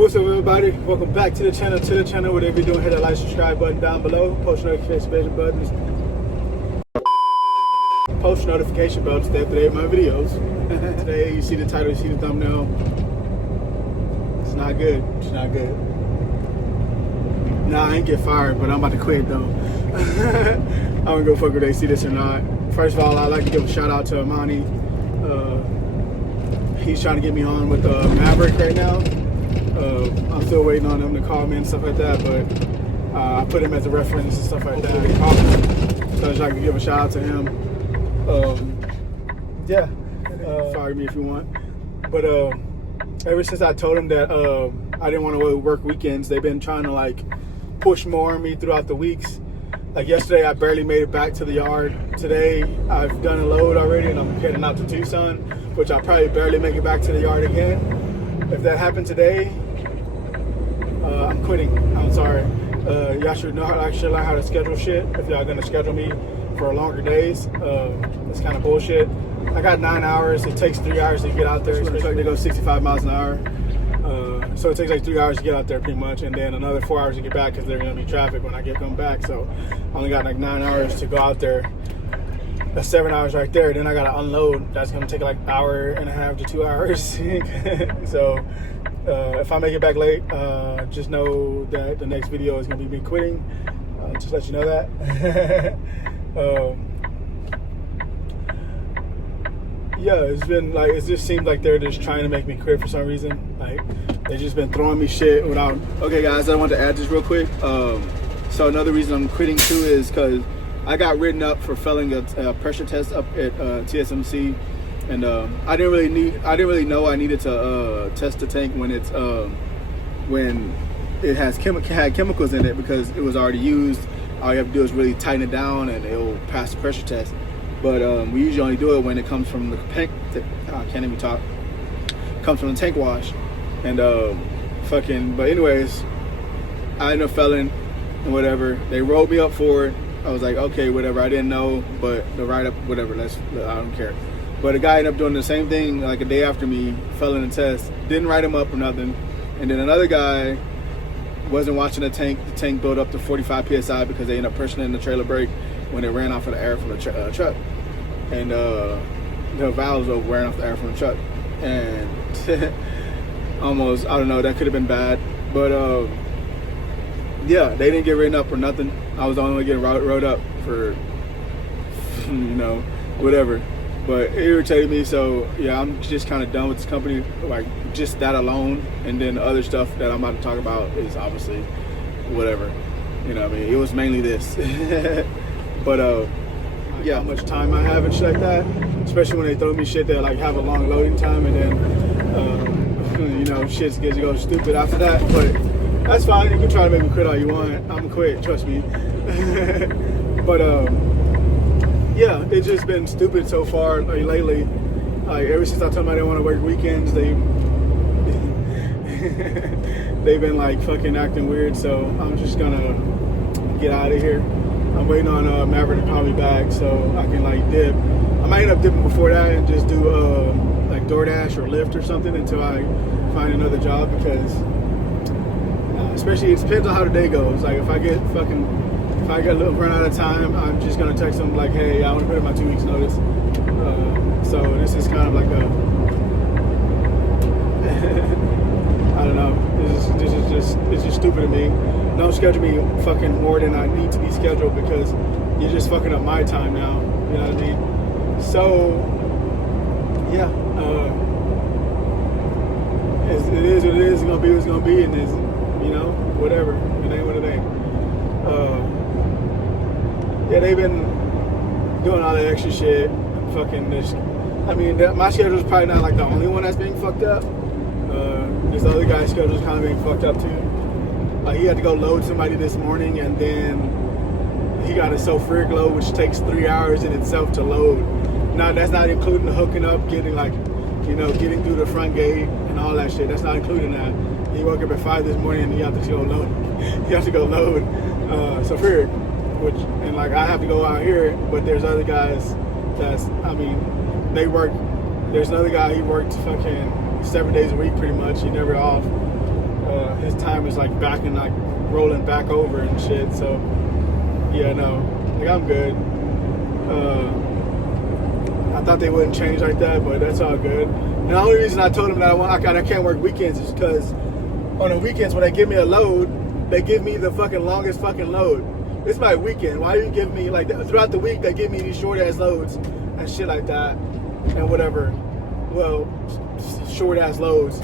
What's up, everybody? Welcome back to the channel. Whatever you're doing, hit that like, subscribe button down below. Post notification buttons. Post notification bell to stay up to date with my videos. Today, you see the title, you see the thumbnail. It's not good. It's not good. Nah, I ain't get fired, but I'm about to quit though. I'm gonna go fuck if they see this or not. First of all, I'd like to give a shout out to Amani. He's trying to get me on with Maverick right now. I'm still waiting on him to call me and stuff like that, but I put him as a reference and stuff like that. So I can give a shout out to him. Fire me if you want. But ever since I told him that I didn't want to work weekends, they've been trying to like push more on me throughout the weeks. Like yesterday, I barely made it back to the yard. Today, I've done a load already, and I'm heading out to Tucson, which I'll probably barely make it back to the yard again. If that happened today, I'm quitting. I'm sorry. Y'all should know how to schedule shit. If y'all gonna schedule me for longer days, it's kind of bullshit. I got 9 hours. It takes 3 hours to get out there. Especially they go 65 miles an hour. So it takes like 3 hours to get out there pretty much, and then another 4 hours to get back because there's gonna be traffic when I come back. So I only got like 9 hours to go out there. That's 7 hours right there. Then I gotta unload. That's gonna take like an hour and a half to 2 hours. So if I make it back late, just know that the next video is gonna be me quitting. Just let you know that. Yeah, it's been like, it just seems like they're just trying to make me quit for some reason. Like they've just been throwing me shit without. Okay, guys, I want to add this real quick. So another reason I'm quitting too is because I got written up for failing a pressure test up at TSMC, and I didn't really know I needed to test the tank when it's when it had chemicals in it, because it was already used. All you have to do is really tighten it down, and it will pass the pressure test. But we usually only do it when it comes from the tank. I can't even talk. Comes from the tank wash, and But anyways, I ended up failing and whatever. They rolled me up for it. I was like, okay, whatever. I didn't know, but the write-up, whatever. I don't care. But a guy ended up doing the same thing like a day after me, failing the test. Didn't write him up or nothing. And then another guy wasn't watching the tank. The tank built up to 45 psi because they ended up pressing in the trailer brake when it ran off of the air from the truck, and the valves were wearing off the air from the truck, and almost, I don't know, that could have been bad, but yeah, they didn't get written up or nothing. I was the only one getting wrote up for, whatever, but it irritated me. So yeah, I'm just kind of done with this company, like just that alone, and then the other stuff that I'm about to talk about is obviously whatever, what I mean, it was mainly this. But yeah, how much time I have and shit like that, especially when they throw me shit that like have a long loading time, and then shit gets to go stupid after that. But that's fine. You can try to make me quit all you want. I'm gonna quit, trust me. But yeah, it's just been stupid so far lately. Like ever since I told them I didn't want to work weekends, they've been like fucking acting weird. So I'm just gonna get out of here. I'm waiting on Maverick to call me back so I can like dip. I might end up dipping before that and just do like DoorDash or Lyft or something until I find another job, because especially it depends on how the day goes. Like if I get a little run out of time, I'm just gonna text them like, hey, I want to put in my 2 weeks notice. So this is kind of like a I don't know. It's just stupid to me. Don't schedule me fucking more than I need to be scheduled, because you're just fucking up my time now. You know what I mean? So yeah, it is what it is. It's gonna be what it's gonna be, and it's whatever. It ain't what it ain't. Yeah, they've been doing all that extra shit. Fucking this. I mean, my schedule is probably not like the only one that's being fucked up. This other guy's schedule is kind of being fucked up too. He had to go load somebody this morning, and then he got a sulfuric load, which takes 3 hours in itself to load. Now that's not including the hooking up, getting getting through the front gate and all that shit. That's not including that. He woke up at 5 this morning and he had to go load. Sulfuric, and like I have to go out here, but there's other guys they work. There's another guy, he worked fucking 7 days a week pretty much. He never off. his time is like back and like rolling back over and shit. So yeah, no, like I'm good. I thought they wouldn't change like that, but that's all good. And the only reason I told them that I can't work weekends is because on the weekends when they give me a load, they give me the fucking longest fucking load. It's my weekend. Why do you give me, like, throughout the week, they give me these short-ass loads and shit like that and whatever. Well, short-ass loads.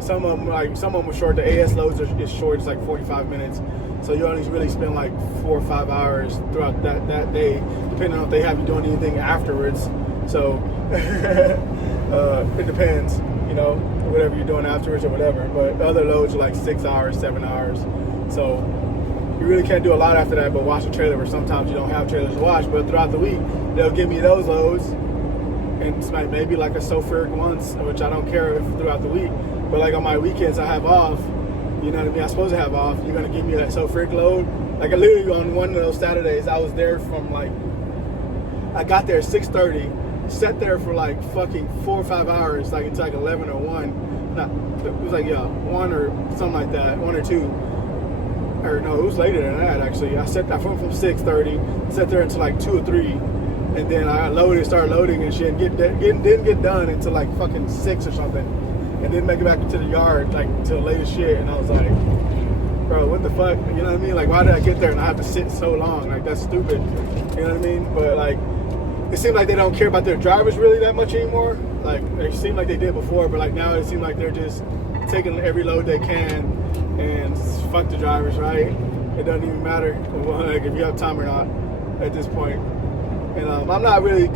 Some of them were short. The AS loads is short. It's like 45 minutes. So you only really spend like 4 or 5 hours throughout that day, depending on if they have you doing anything afterwards. So it depends, you know, whatever you're doing afterwards or whatever. But the other loads are like 6 hours, 7 hours. So you really can't do a lot after that but watch a trailer, where sometimes you don't have trailers to watch. But throughout the week, they'll give me those loads. And it's like maybe like a sulfuric once, which I don't care if throughout the week. But like on my weekends I have off, you know what I mean? I'm supposed to have off. You're going to give me that sulfuric load. Like I literally on one of those Saturdays, I was there from like, I got there at 6:30. Sat there for like fucking 4 or 5 hours, like until like 11 or 1. It was like 1 or something like that, 1 or 2. Or no, it was later than that actually. I from 6:30, sat there until like 2 or 3, and then I started loading and shit. Didn't get done until like fucking 6 or something, and then make it back into the yard like till late as shit. And I was like, bro, what the fuck? You know what I mean? Like, why did I get there and I have to sit so long? Like, that's stupid. You know what I mean? But like, it seems like they don't care about their drivers really that much anymore. Like, it seemed like they did before, but like now it seems like they're just taking every load they can and fuck the drivers, right? It doesn't even matter like if you have time or not at this point. And I'm not really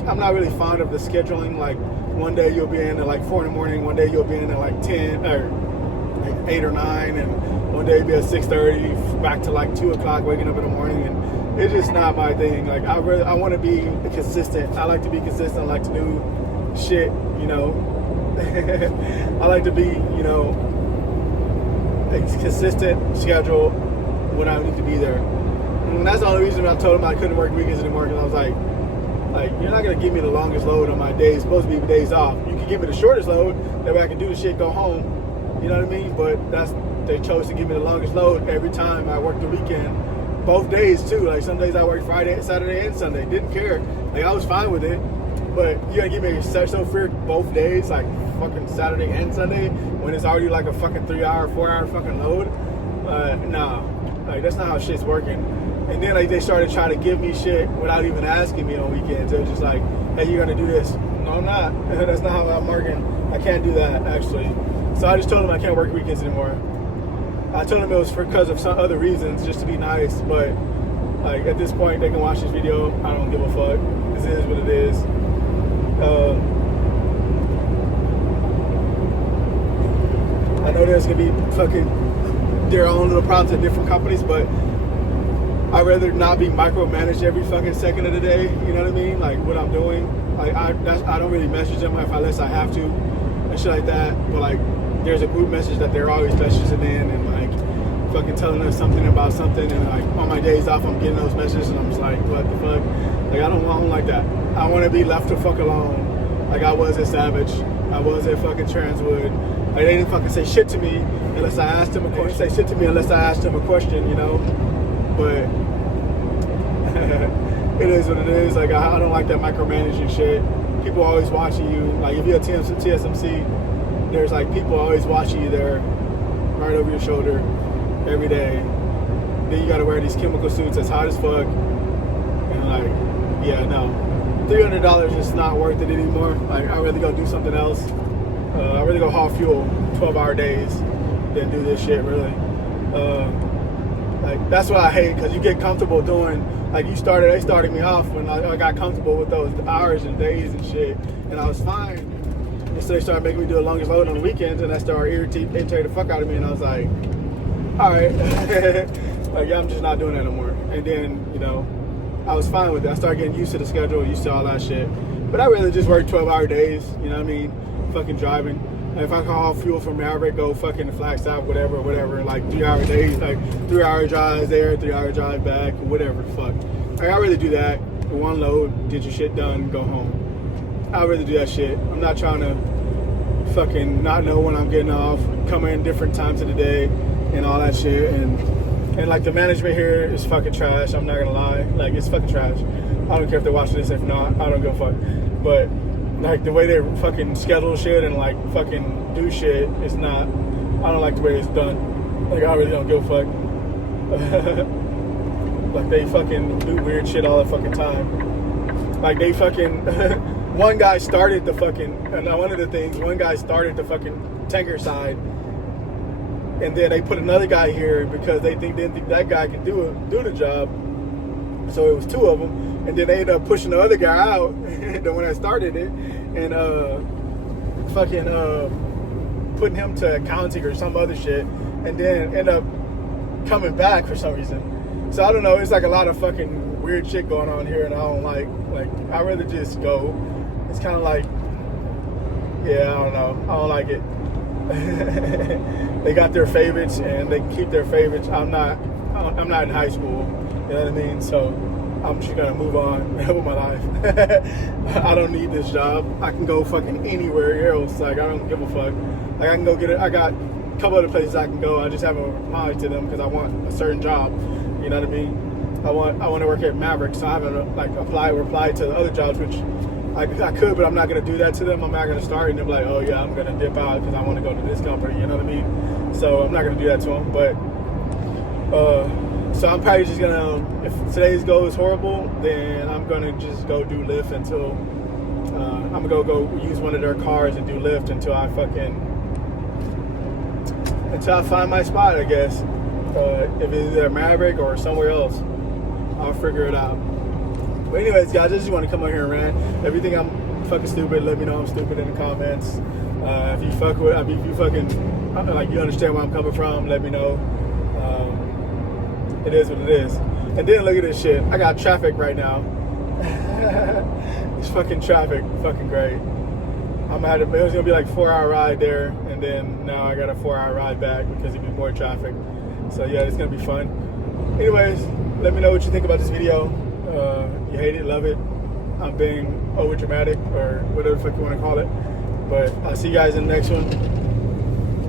fond of the scheduling. Like, one day you'll be in at like 4 in the morning, one day you'll be in at like 10 or like 8 or 9, and one day you'll be at 6:30 back to like 2 o'clock waking up in the morning. And it's just not my thing. Like, I want to be consistent. I like to be consistent. I like to do shit, you know. I like to be, you know, a consistent schedule when I need to be there. And that's the only reason I told him I couldn't work weekends anymore, because I was like, you're not gonna give me the longest load on my days. It's supposed to be days off. You can give me the shortest load, that way I can do the shit, go home. You know what I mean? But they chose to give me the longest load every time I worked the weekend. Both days too. Like, some days I worked Friday, Saturday, and Sunday. Didn't care. Like, I was fine with it. But you gotta give me so fair both days, like fucking Saturday and Sunday, when it's already like a fucking 3 hour, 4 hour fucking load. Nah, like, that's not how shit's working. And then like they started trying to give me shit without even asking me on weekends. It was just like, hey, you're gonna do this. No, I'm not. That's not how I'm working. I can't do that, actually. So I just told them I can't work weekends anymore. I told them it was because of some other reasons, just to be nice. But like, at this point, they can watch this video. I don't give a fuck. This is what it is. I know there's gonna be fucking their own little problems at different companies, but I'd rather not be micromanaged every fucking second of the day. You know what I mean? Like, what I'm doing. Like, I don't really message them unless I have to and shit like that. But like, there's a group message that they're always messaging in and like fucking telling us something about something. And like, on my days off, I'm getting those messages and I'm just like, what the fuck? Like, I don't like that. I want to be left to fuck alone. Like I was at Savage. I was at fucking Transwood. Like, they didn't fucking say shit to me unless I asked them a question. Say shit to me unless I asked them a question, you know? But it is what it is. Like, I don't like that micromanaging shit. People always watching you. Like, if you're a TSMC, there's like people always watching you there, right over your shoulder, every day. Then you gotta wear these chemical suits that's hot as fuck. And like, yeah, no. $300 is not worth it anymore. Like, I'd rather go do something else. I'd rather go haul fuel 12-hour days than do this shit, really. Like, that's what I hate, because you get comfortable doing, like, they started me off when I got comfortable with those hours and days and shit, and I was fine. And so they started making me do the longest load on the weekends, and that started irritating the fuck out of me, and I was like, all right. Like, I'm just not doing that no more. And then, you know, I was fine with it. I started getting used to the schedule, used to all that shit. But I really just work 12-hour days, you know what I mean? Fucking driving. If I can haul fuel from Maverick, go fucking Flagstaff, whatever, like 3-hour days, like 3-hour drives there, 3-hour drive back, whatever, fuck. Like, I'd rather do that, one load, get your shit done, go home. I'd rather do that shit. I'm not trying to fucking not know when I'm getting off, come in different times of the day, and all that shit. And like the management here is fucking trash. I'm not gonna lie, like it's fucking trash. I don't care if they're watching this. If not, I don't give a fuck. But like the way they fucking schedule shit and like fucking do shit is not. I don't like the way it's done. Like I really don't give a fuck. Like they fucking do weird shit all the fucking time. Like they fucking one guy started the fucking, and one of the things, one guy started the fucking tanker side, and then they put another guy here because they didn't think that guy could do the job. So it was two of them, and then they ended up pushing the other guy out, the one that started it, and putting him to accounting or some other shit, and then end up coming back for some reason. So I don't know, it's like a lot of fucking weird shit going on here, and I don't like I'd rather just go. It's kind of like, yeah, I don't know, I don't like it. They got their favorites and they keep their favorites. I'm not in high school, you know what I mean? So I'm just gonna move on with my life. I don't need this job. I can go fucking anywhere else. Like I don't give a fuck. Like I can go get it. I got a couple other places I can go. I just haven't applied to them because I want a certain job. You know what I mean? I want to work at Maverick, so I haven't like replied to the other jobs, which I could, but I'm not gonna do that to them. I'm not gonna start and they're like, oh yeah, I'm gonna dip out because I want to go to this company. You know what I mean? So I'm not gonna do that to them. But so I'm probably just gonna, if today's go is horrible, then I'm gonna just go do Lyft until I'm gonna go use one of their cars and do Lyft until I find my spot, I guess. If it's either Maverick or somewhere else, I'll figure it out. But anyways, guys, I just want to come out here and rant. If you think I'm fucking stupid, let me know I'm stupid in the comments. If you fuck with, if you fucking, like, you understand where I'm coming from, let me know. It is what it is. And then look at this shit. I got traffic right now. It's fucking traffic, fucking great. It was gonna be like a 4-hour ride there, and then now I got a 4-hour ride back because it'd be more traffic. So yeah, it's gonna be fun. Anyways, let me know what you think about this video. You hate it, love it. I'm being over dramatic or whatever the fuck you want to call it. But I'll see you guys in the next one.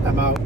I'm out.